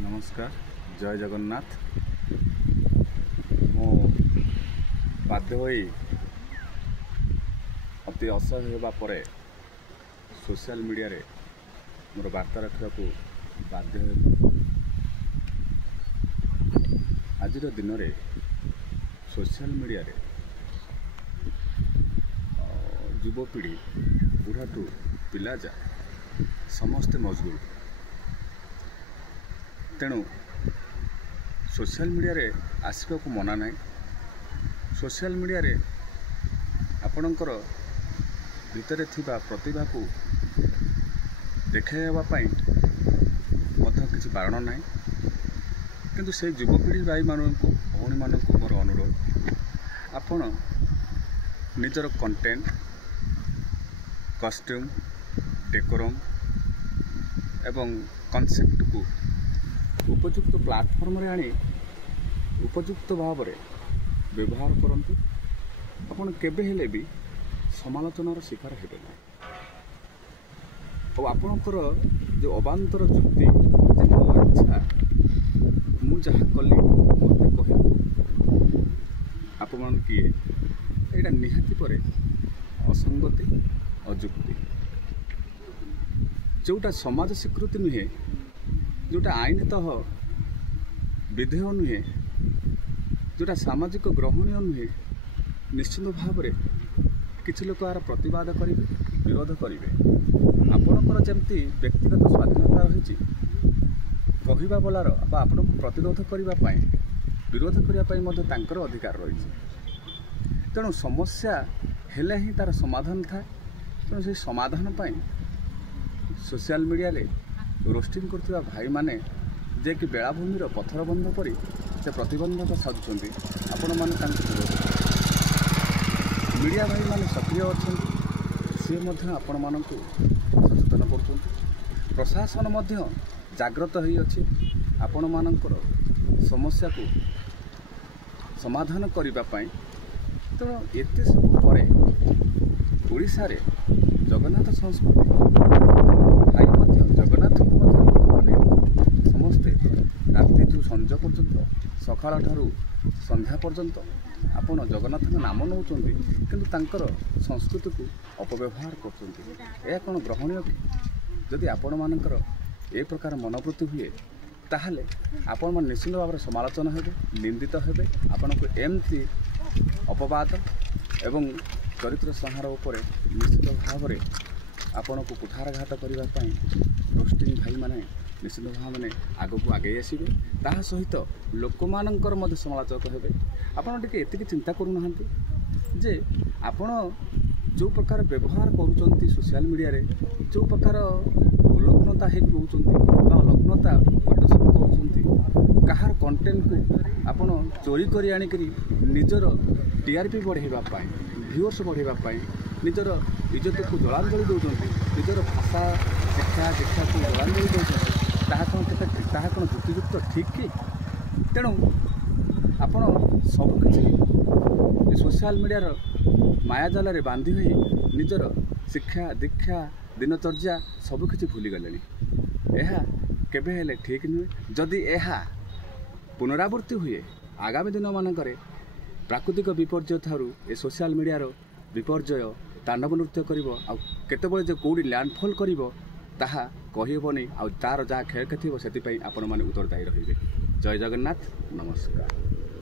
नमस्कार जय जगन्नाथ। मो बाध्य होई अति असह्य होगा परे सोशल मीडिया रे मोर वार्ता रखा बाध्य आज दिन में सोशल मीडिया रे युवपीढ़ी बुढ़ाटू पिला जा समस्ते मजबूर। तेणु सोशल मीडिया रे आसवा को मना नहीं। सोशल मीडिया रे आपणकर भितर थिबा प्रतिभा को देखाइबा पई मध्य किसी बारण नहीं। किंतु से युवपीढ़ी भाई मानक भौणी मानक मोर अनुरोध आपण निजर कंटेंट कॉस्ट्यूम डेकोरम एवं कॉन्सेप्ट को उपयुक्त प्लाटफर्म रे आनी उपयुक्त भाव में व्यवहार करंतु। आपण केबे हेले भी समालोचनार शिकार हेबे ना। और आपणकर जो अबांतर जुक्ति जे मो इच्छा मु जहाँ कली मत कहू आपण किए एटा निहाती परे असंगति अजुक्ति जोटा समाज स्वीकृति नुहे जोटा आईनतः विधेय नुहे जोटा सामाजिक ग्रहणीय नुहे निश्चित भाव में किसी लोक यार प्रतिवाद करेंगे विरोध करेंगे। आपणकर जमती व्यक्तिगत स्वाधीनता रही कहवा बलार आपण को प्रतिरोध करने विरोध करने अधिकार रही। तेणु समस्या हेले ही तार समाधान था। तेणु से समाधान पाई सोशल मीडिया रे रोस्टिंग करथिबा भाई माने जे कि बेलाभूमिर पथर बंध परी से प्रतिबंधक साधुंट आपण मैंने मीडिया भाई माने सक्रिय अच्छा सी आपण मानक सचेतन कर प्रशासन जाग्रत हो अच्छी आपण मानकर समस्या को समाधान करने। तेणु एत सब पर ओडिशा रे जगन्नाथ संस्कृति भाई जगन्नाथ समस्ते राति ठू संज पर्यंत सकाळ ठारू संध्या पर्यंत आपण जगन्नाथ नाम नौ किंतु संस्कृति को अपव्यवहार कर कौन ग्रहणीय कि जदि आपण मानकर ए प्रकार मनोवृत्ति हुए ताहले आपण मन निश्चित भाव में समालोचना हेबे निंदित हेबे। आपण को एमती अपवाद एवं चरित्र संहार उपर निश्चित भाव में आपण को कुठारघात करने रोस्टिंग भाई माने निश्चित भाव में आग को आगे आसवे ता सहित लोक मानकर मध्य समालोचक हेबे। आपण टिके एतिक चिंता करूना जे आपण जो प्रकार व्यवहार करुचंती सोशल मीडिया रे जो प्रकार उल्लग्नता है लग्नता प्रदर्शन करुचंती कहार कंटेंट को आपण चोरी करी आनिकरी निजर टीआरपी बढ़ेबा पाई व्यूअर्स बढ़ेबा निजर इज्जत को जलांजलि दौरान निजर भाषा शिक्षा दीक्षा को जलांजलि दौरान ताहा कौन युक्तियुक्त ठीक कि। तेणु आपण सबकि सोशल मीडिया मायाजाल रे बांधी हुई निजर शिक्षा दीक्षा दिनचर्या सबकि भूलीगले। यह केबे हेले ठीक नुहे। जदि यह पुनरावृत्ति हुए आगामी दिन मानकरे प्राकृतिक विपर्यय थारू ए सोशल मीडिया विपर्यय तांडव नृत्य करिवो आ केतेबेले जे कोडी लैंडफॉल करिवो ताहा कहिबोनी आ तार जहाँ क्षयक्षति हो सेति पई आपण माने उत्तरदायी रहिबे। जय जगन्नाथ नमस्कार।